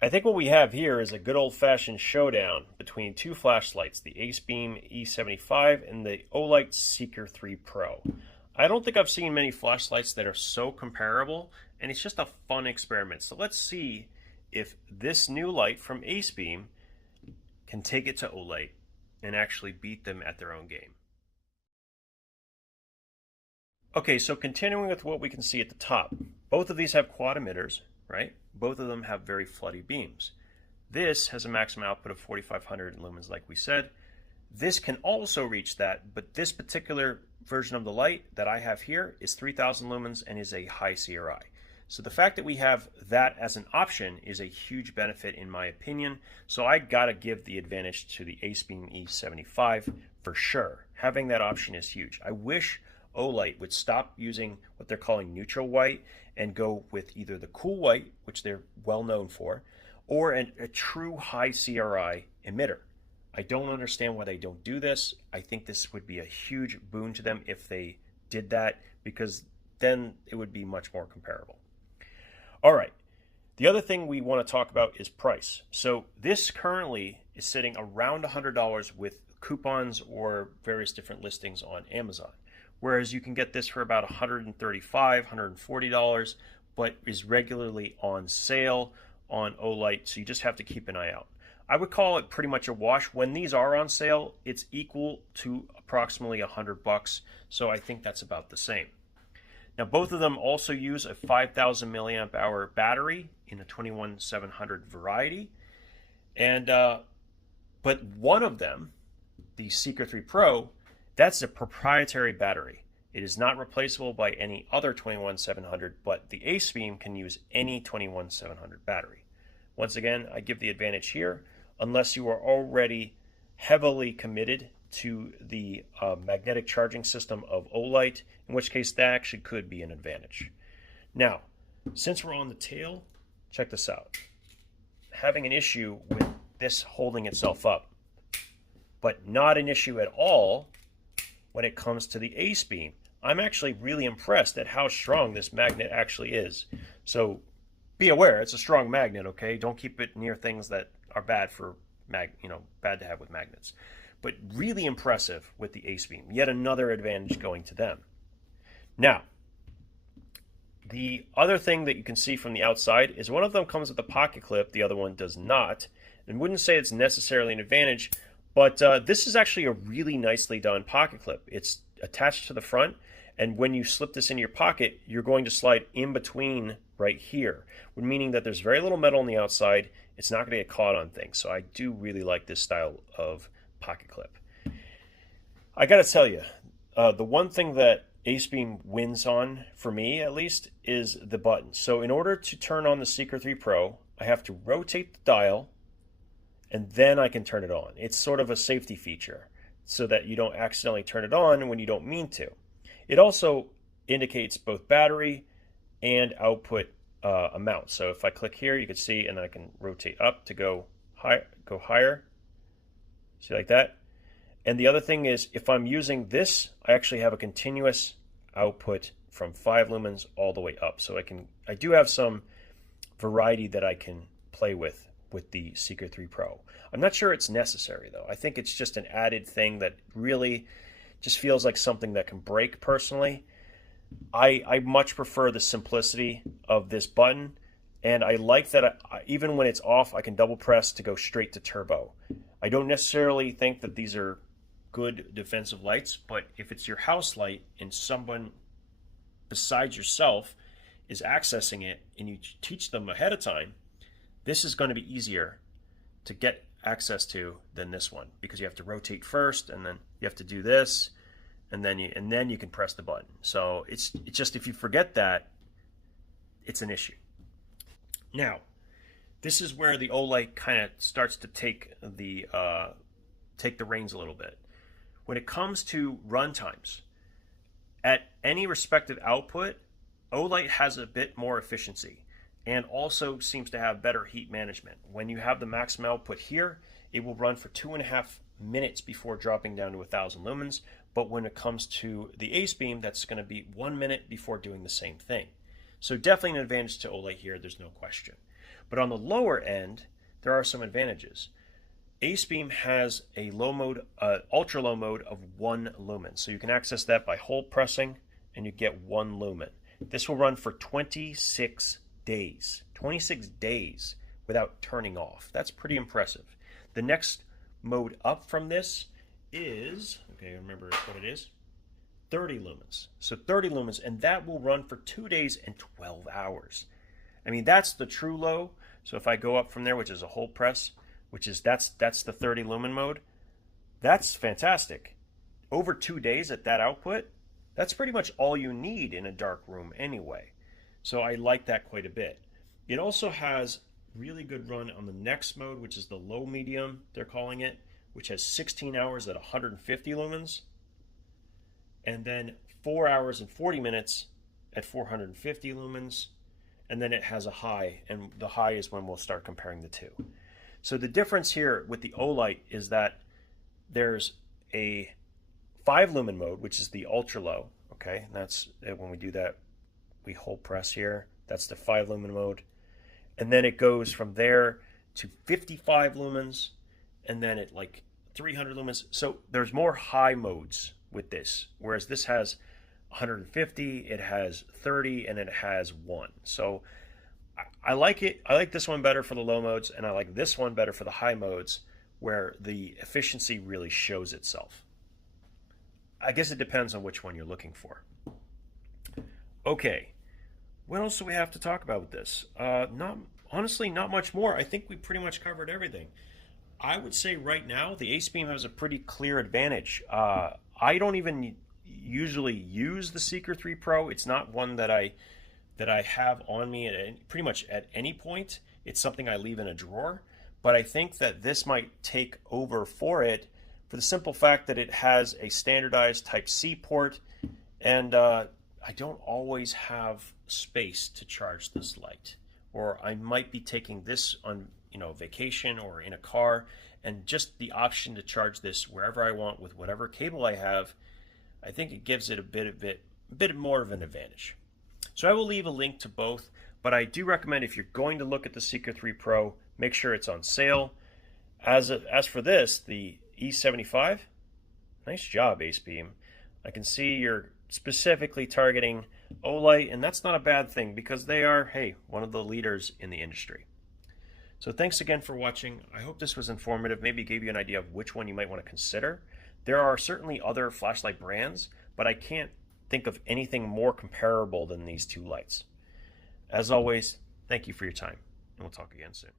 I think what we have here is a good old-fashioned showdown between two flashlights, the Acebeam E75 and the Olight Seeker 3 Pro. I don't think I've seen many flashlights that are so comparable, and it's just a fun experiment. So let's see if this new light from Acebeam can take it to Olight and actually beat them at their own game. Okay, so continuing with what we can see at the top, both of these have quad emitters, right? Both of them have very floody beams. This has a maximum output of 4,500 lumens, like we said. This can also reach that, but this particular version of the light that I have here is 3,000 lumens and is a high CRI. So the fact that we have that as an option is a huge benefit in my opinion. So I gotta give the advantage to the Acebeam E75 for sure. Having that option is huge. I wish Olight would stop using what they're calling neutral white and go with either the cool white, which they're well known for, or a true high CRI emitter. I don't understand why they don't do this. I think this would be a huge boon to them if they did that, because then it would be much more comparable. All right, the other thing we want to talk about is price. So this currently is sitting around $100 with coupons or various different listings on Amazon. Whereas you can get this for about $135, $140, but is regularly on sale on Olight, so you just have to keep an eye out. I would call it pretty much a wash. When these are on sale, it's equal to approximately $100, so I think that's about the same. Now, both of them also use a 5,000 milliamp hour battery in the 21700 variety, and but one of them, the Seeker 3 Pro, that's a proprietary battery. It is not replaceable by any other 21700, but the Acebeam can use any 21700 battery. Once again, I give the advantage here, unless you are already heavily committed to the magnetic charging system of Olight, in which case that actually could be an advantage. Now, since we're on the tail, check this out. Having an issue with this holding itself up, but not an issue at all when it comes to the Acebeam. I'm actually really impressed at how strong this magnet actually is. So be aware, it's a strong magnet, okay? Don't keep it near things that are bad for bad to have with magnets. But really impressive with the Acebeam. Yet another advantage going to them. Now, the other thing that you can see from the outside is one of them comes with a pocket clip, the other one does not. And wouldn't say it's necessarily an advantage, but this is actually a really nicely done pocket clip. It's attached to the front, and when you slip this in your pocket, you're going to slide in between right here, meaning that there's very little metal on the outside. It's not going to get caught on things. So I do really like this style of pocket clip. I got to tell you, the one thing that Acebeam wins on, for me at least, is the button. So in order to turn on the Seeker 3 Pro, I have to rotate the dial, and then I can turn it on. It's sort of a safety feature so that you don't accidentally turn it on when you don't mean to. It also indicates both battery and output amount. So if I click here, you can see, and I can rotate up to go higher. See, like that? And the other thing is, if I'm using this, I actually have a continuous output from 5 lumens all the way up. So I do have some variety that I can play with the Seeker 3 Pro. I'm not sure it's necessary though. I think it's just an added thing that really just feels like something that can break personally. I much prefer the simplicity of this button, and I like that even when it's off, I can double press to go straight to turbo. I don't necessarily think that these are good defensive lights, but if it's your house light and someone besides yourself is accessing it and you teach them ahead of time, this is going to be easier to get access to than this one, because you have to rotate first, and then you have to do this, and then you can press the button. So it's just, if you forget that, it's an issue. Now, this is where the Olight kind of starts to take the reins a little bit. When it comes to run times, at any respective output, Olight has a bit more efficiency, and also seems to have better heat management. When you have the maximum output here, it will run for 2.5 minutes before dropping down to 1,000 lumens. But when it comes to the Acebeam, that's going to be 1 minute before doing the same thing. So definitely an advantage to Olight here, there's no question. But on the lower end, there are some advantages. Acebeam has a low mode, ultra low mode of 1 lumen. So you can access that by hold pressing and you get 1 lumen. This will run for 26 days. 26 days without turning off. That's pretty impressive. The next mode up from this is, okay, remember what it is? 30 lumens. So 30 lumens, and that will run for 2 days and 12 hours. I mean, that's the true low. So if I go up from there, which is a hold press, that's the 30 lumen mode, that's fantastic. Over 2 days at that output, that's pretty much all you need in a dark room anyway. So I like that quite a bit. It also has really good run on the next mode, which is the low medium, they're calling it, which has 16 hours at 150 lumens, and then 4 hours and 40 minutes at 450 lumens, and then it has a high, and the high is when we'll start comparing the two. So the difference here with the Olight is that there's a 5 lumen mode, which is the ultra low, okay? And that's when we do that, we hold press here. That's the 5 lumen mode. And then it goes from there to 55 lumens, and then it like 300 lumens. So there's more high modes with this, whereas this has 150, it has 30, and it has 1. So I like it. I like this one better for the low modes, and I like this one better for the high modes, where the efficiency really shows itself. I guess it depends on which one you're looking for. Okay, what else do we have to talk about with this? Honestly, not much more. I think we pretty much covered everything. I would say right now the Acebeam has a pretty clear advantage. I don't even usually use the Seeker 3 Pro. It's not one that I have on me at pretty much at any point. It's something I leave in a drawer. But I think that this might take over for it for the simple fact that it has a standardized Type-C port, and I don't always have space to charge this light. Or I might be taking this on vacation or in a car, and just the option to charge this wherever I want with whatever cable I have, I think it gives it a bit more of an advantage. So I will leave a link to both, but I do recommend if you're going to look at the Seeker 3 Pro, make sure it's on sale. As for this, the E75, nice job, Acebeam. I can see you're specifically targeting Olight, and that's not a bad thing because they are, hey, one of the leaders in the industry. So thanks again for watching. I hope this was informative, maybe gave you an idea of which one you might want to consider. There are certainly other flashlight brands, but I can't think of anything more comparable than these two lights. As always, thank you for your time, and we'll talk again soon.